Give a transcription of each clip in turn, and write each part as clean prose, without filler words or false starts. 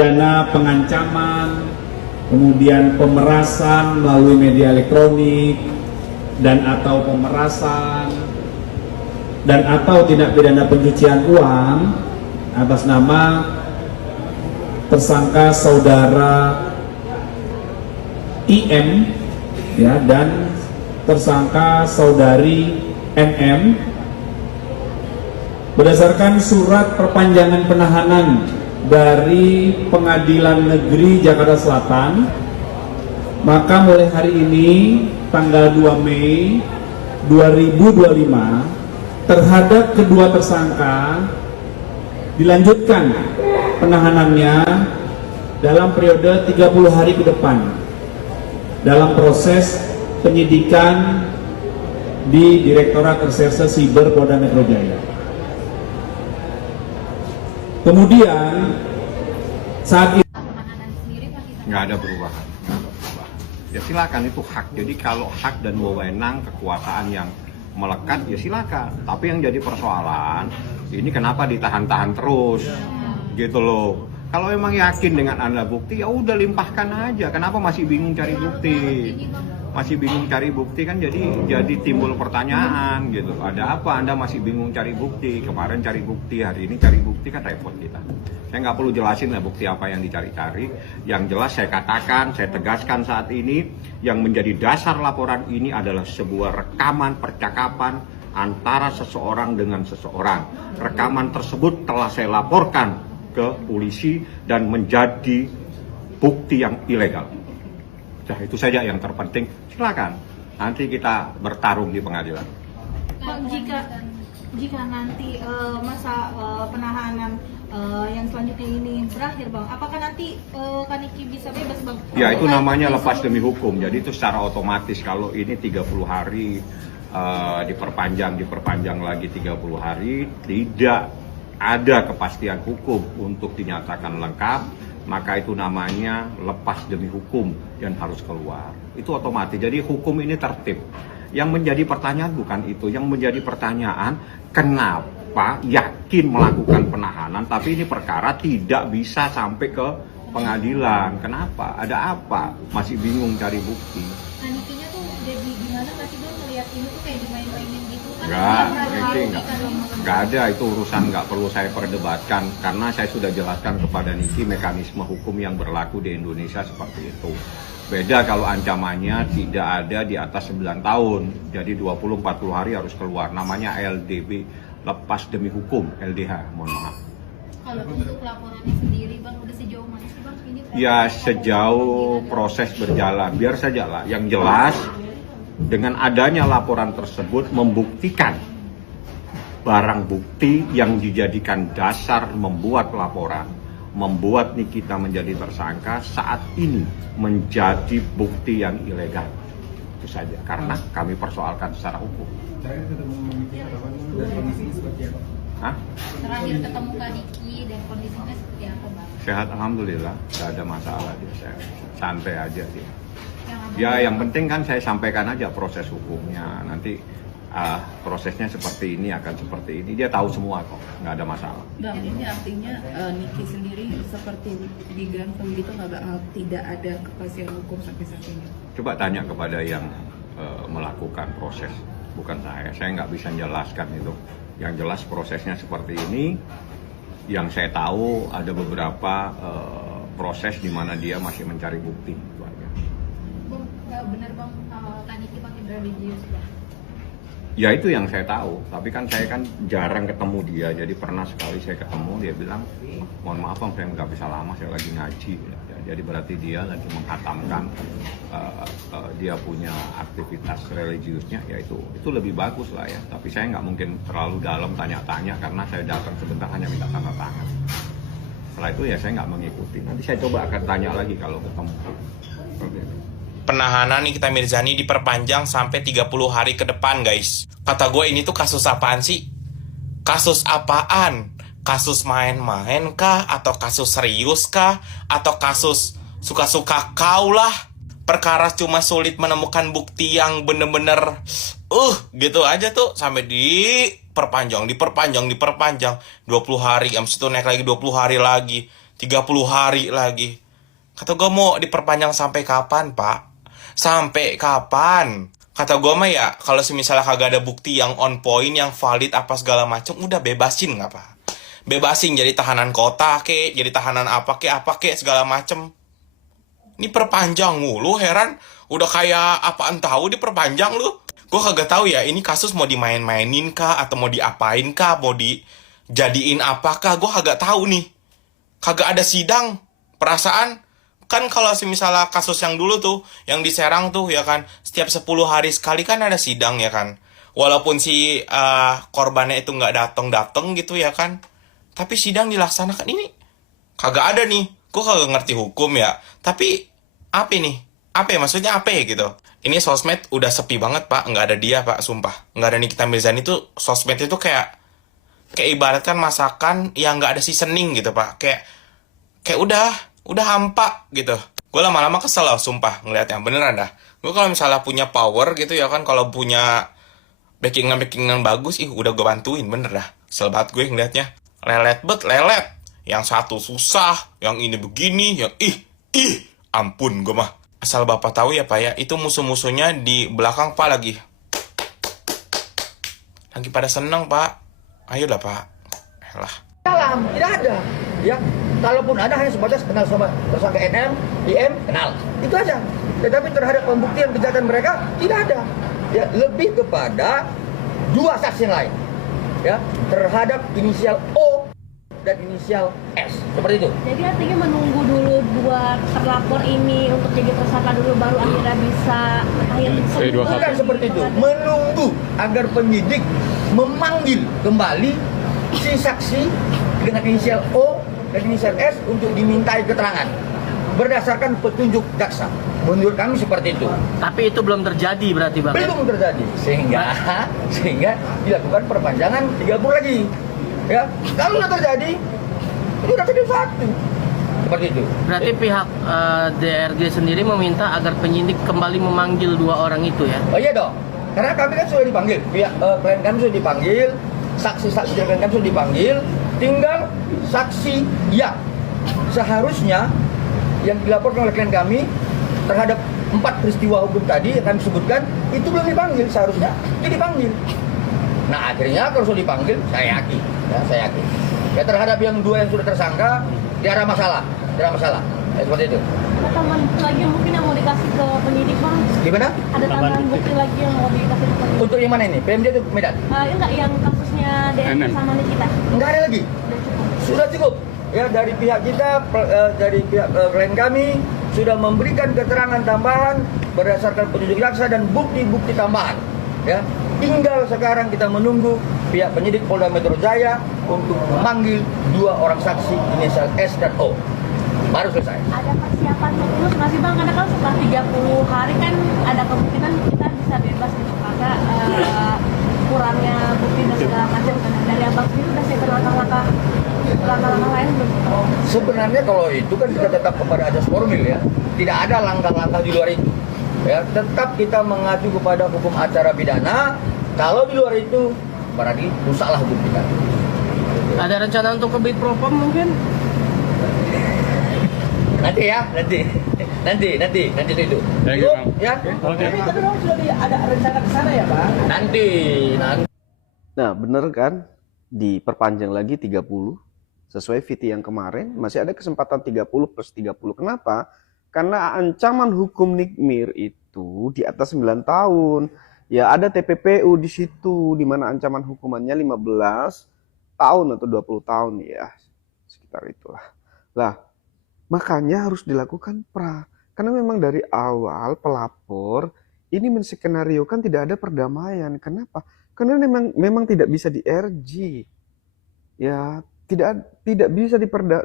pidana pengancaman, kemudian pemerasan melalui media elektronik, dan atau pemerasan, dan atau tindak pidana pencucian uang atas nama tersangka saudara IM ya, dan tersangka saudari NM berdasarkan surat perpanjangan penahanan dari Pengadilan Negeri Jakarta Selatan, maka mulai hari ini tanggal 2 Mei 2025 terhadap kedua tersangka dilanjutkan penahanannya dalam periode 30 hari ke depan dalam proses penyidikan di Direktorat Reserse Siber Polda Metro Jaya. Kemudian saat ini nggak ada perubahan. Ya silakan, itu hak. Jadi kalau hak dan wewenang kekuasaan yang melekat ya silakan. Tapi yang jadi persoalan ini kenapa ditahan-tahan terus, gitu loh. Kalau memang yakin dengan Anda bukti, ya udah limpahkan aja. Kenapa masih bingung cari bukti? Masih bingung cari bukti kan jadi timbul pertanyaan gitu. Ada apa Anda masih bingung cari bukti? Kemarin cari bukti, hari ini cari bukti, kan repot kita. Saya nggak perlu jelasin lah bukti apa yang dicari-cari. Yang jelas saya katakan, saya tegaskan saat ini, yang menjadi dasar laporan ini adalah sebuah rekaman percakapan antara seseorang dengan seseorang. Rekaman tersebut telah saya laporkan ke polisi dan menjadi bukti yang ilegal. Nah, itu saja yang terpenting. Silakan, nanti kita bertarung di pengadilan. Bang, jika nanti masa penahanan yang selanjutnya ini berakhir, Bang, apakah nanti Kaniki bisa bebas, Bang? Ya, itu namanya lepas demi hukum. Jadi itu secara otomatis. Kalau ini 30 hari diperpanjang lagi 30 hari, tidak ada kepastian hukum untuk dinyatakan lengkap, maka itu namanya lepas demi hukum dan harus keluar. Itu otomatis. Jadi hukum ini tertib. Yang menjadi pertanyaan bukan itu. Yang menjadi pertanyaan, kenapa yakin melakukan penahanan tapi ini perkara tidak bisa sampai ke pengadilan? Kenapa? Ada apa? Masih bingung cari bukti. Kanikinya tuh jadi gimana nggak sih, Bang, melihat ini tuh kayak dimain-mainin gitu kan? Nggak ada, itu urusan nggak perlu saya perdebatkan karena saya sudah jelaskan kepada Niki mekanisme hukum yang berlaku di Indonesia seperti itu. Beda kalau ancamannya tidak ada di atas 9 tahun, jadi 20-40 hari harus keluar. Namanya LDB, lepas demi hukum, LDH, mohon maaf. Kalau untuk laporannya sendiri, Bang, udah sejauh mana sih, Bang? Ini Ya sejauh proses berjalan, biar saja lah. Yang jelas dengan adanya laporan tersebut membuktikan barang bukti yang dijadikan dasar membuat laporan, membuat Nikita menjadi tersangka saat ini menjadi bukti yang ilegal. Itu saja, karena kami persoalkan secara hukum. Hah? terakhir ketemu Kaniki dan kondisinya seperti apa, Bang? Sehat, alhamdulillah, tidak ada masalah dia. Saya santai aja dia. Yang Ya yang penting kan saya sampaikan aja proses hukumnya. Nanti prosesnya seperti ini, akan seperti ini. Dia tahu semua kok, nggak ada masalah. Bang, ini artinya Niki sendiri seperti digantung gitu, nggak bakal tidak ada kepastian hukum sampai saat ini? Coba tanya kepada yang melakukan proses, bukan saya. Saya nggak bisa menjelaskan itu. Yang jelas prosesnya seperti ini. Yang saya tahu ada beberapa proses di mana dia masih mencari bukti. Itu aja. Bang, benar, Bang, Kaniki pakai religius, Bang? Ya itu yang saya tahu, tapi kan saya kan jarang ketemu dia, jadi pernah sekali saya ketemu, dia bilang, mohon maaf Bang, saya nggak bisa lama, saya lagi ngaji. Ya, jadi berarti dia lagi menghatamkan, dia punya aktivitas religiusnya, ya itu lebih bagus lah ya. Tapi saya nggak mungkin terlalu dalam tanya-tanya, karena saya datang sebentar hanya minta tanda tangan. Setelah itu ya saya nggak mengikuti, nanti saya coba akan tanya lagi kalau ketemu. Seperti itu. Penahanan Nikita Mirzani diperpanjang sampai 30 hari ke depan, guys. Kata gue, ini tuh kasus apaan sih? Kasus apaan? Kasus main-main kah? Atau kasus serius kah? Atau kasus suka-suka kau lah? Perkara cuma sulit menemukan bukti yang bener-bener gitu aja tuh. Sampai diperpanjang 20 hari, abis itu naik lagi 20 hari lagi. 30 hari lagi. Kata gue mau diperpanjang sampai kapan, Pak? Sampai kapan? Kata gue mah ya, kalau misalnya kagak ada bukti yang on point, yang valid apa segala macem, udah bebasin nggak, Pak? Bebasin jadi tahanan kota kek, jadi tahanan apa kek segala macem. Ini perpanjang mulu, heran. Udah kayak apaan tahu diperpanjang lu. Gue kagak tahu ya, ini kasus mau dimain-mainin kah, atau mau diapain kah, mau dijadiin apakah, gue kagak tahu nih. Kagak ada sidang, perasaan. Kan kalau misalnya kasus yang dulu tuh, yang di Serang tuh ya kan, setiap 10 hari sekali kan ada sidang ya kan. Walaupun si korbannya itu nggak dateng gitu ya kan. Tapi sidang dilaksanakan ini kagak ada nih. Gue kagak ngerti hukum ya. Tapi apa nih? Apa ya? Maksudnya apa ya gitu? Ini sosmed udah sepi banget, Pak. Nggak ada dia, Pak, sumpah. Nggak ada Nikita Mirzani tuh, sosmed itu kayak ibaratkan masakan yang nggak ada seasoning gitu, Pak. Kayak udah hampa gitu. Gue lama-lama kesel lah, sumpah, ngeliatnya. Beneran dah. Gue kalau misalnya punya power gitu ya kan, kalau punya backingan bagus, udah gue bantuin, bener dah. Kesel banget gue ngeliatnya. Lelet. Yang satu susah, yang ini begini, yang ampun gue mah. Asal Bapak tahu ya, Pak ya, itu musuh-musuhnya di belakang, Pak, lagi pada seneng, Pak. Ayolah, Pak. Elah. Dalam tidak ada, ya. Kalaupun ada hanya sebatas kenal sama tersangka NM, IM, kenal. Itu aja. Tetapi terhadap pembuktian kejahatan mereka tidak ada. Ya, lebih kepada dua saksi lain. Ya, terhadap inisial O dan inisial S. Seperti itu. Jadi artinya menunggu dulu dua terlapor ini untuk jadi tersangka dulu baru akhirnya bisa Bukan seperti itu. Menunggu agar penyidik memanggil kembali si saksi dengan inisial O dan inisial S untuk dimintai keterangan berdasarkan petunjuk jaksa. Menurut kami seperti itu. Tapi itu belum terjadi berarti, Bang? Belum terjadi, sehingga dilakukan perpanjangan 30 lagi. Ya, kalau sudah terjadi, itu sudah jadi fakta. Seperti itu. Berarti pihak DRG sendiri meminta agar penyidik kembali memanggil dua orang itu ya? Oh iya dong, karena kami kan sudah dipanggil, pihak klien kami sudah dipanggil, saksi-saksi klien kami sudah dipanggil, tinggal saksi yang seharusnya yang dilaporkan oleh klien kami terhadap 4 peristiwa hukum tadi yang kami sebutkan itu belum dipanggil, seharusnya itu dipanggil. Nah akhirnya kalau sudah dipanggil, saya yakin. Ya terhadap yang 2 yang sudah tersangka, tidak ada masalah. Ya, seperti itu. Ada tambahan bukti lagi mungkin yang mau dikasih ke penyidik, Bang? Gimana? Ada tambahan bukti lagi yang mau dikasih ke penyidik? Untuk yang mana ini? PMD atau Medan? Enggak, yang kasusnya DRG sama Nikita. Enggak ada lagi. Sudah cukup. Ya dari pihak kita, dari pihak klien kami sudah memberikan keterangan tambahan berdasarkan petunjuk jaksa dan bukti-bukti tambahan. Ya, tinggal sekarang kita menunggu pihak penyidik Polda Metro Jaya untuk memanggil 2 orang saksi inisial S dan O. Baru selesai. Ada persiapan khusus nggak sih, Bang? Karena kalau setelah 30 hari kan ada kemungkinan kita bisa bebas gitu karena kurangnya bukti dan segala macam. Dari Abang sendiri udah siapin langkah-langkah lain belum? Sebenarnya kalau itu kan kita tetap kepada asas formil ya. Tidak ada langkah-langkah di luar itu. Ya, tetap kita mengacu kepada hukum acara pidana. Kalau di luar itu berarti rusaklah hukum kita. Ada rencana untuk kebit propam mungkin? Nanti itu. Ya. Tapi itu dong sudah ada rencana ke sana ya, Bang? Nanti. Nah, bener kan? Diperpanjang lagi 30 sesuai VT yang kemarin, masih ada kesempatan 30 plus 30. Kenapa? Karena ancaman hukum Nikmir itu di atas 9 tahun. Ya ada TPPU di situ di mana ancaman hukumannya 15 tahun atau 20 tahun ya. Sekitar itulah. Lah, makanya harus dilakukan pra. Karena memang dari awal pelapor ini menskenariokan tidak ada perdamaian. Kenapa? Karena memang tidak bisa di RG. Ya, tidak bisa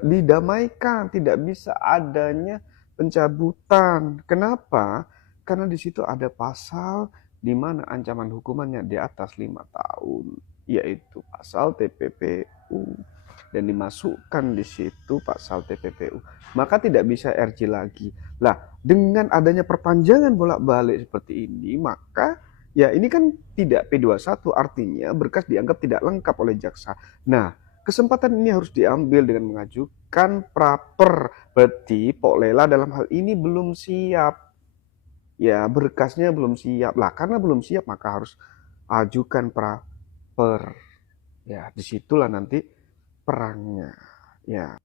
didamaikan, tidak bisa adanya pencabutan. Kenapa? Karena di situ ada pasal di mana ancaman hukumannya di atas 5 tahun, yaitu pasal TPPU, dan dimasukkan di situ pasal TPPU. Maka tidak bisa RJ lagi. Lah, dengan adanya perpanjangan bolak-balik seperti ini, maka ya ini kan tidak P21, artinya berkas dianggap tidak lengkap oleh jaksa. Nah, kesempatan ini harus diambil dengan mengajukan praper. Berarti Pok Lela dalam hal ini belum siap. Ya, berkasnya belum siap. Lah, karena belum siap maka harus ajukan praper. Ya, disitulah nanti perangnya. Ya.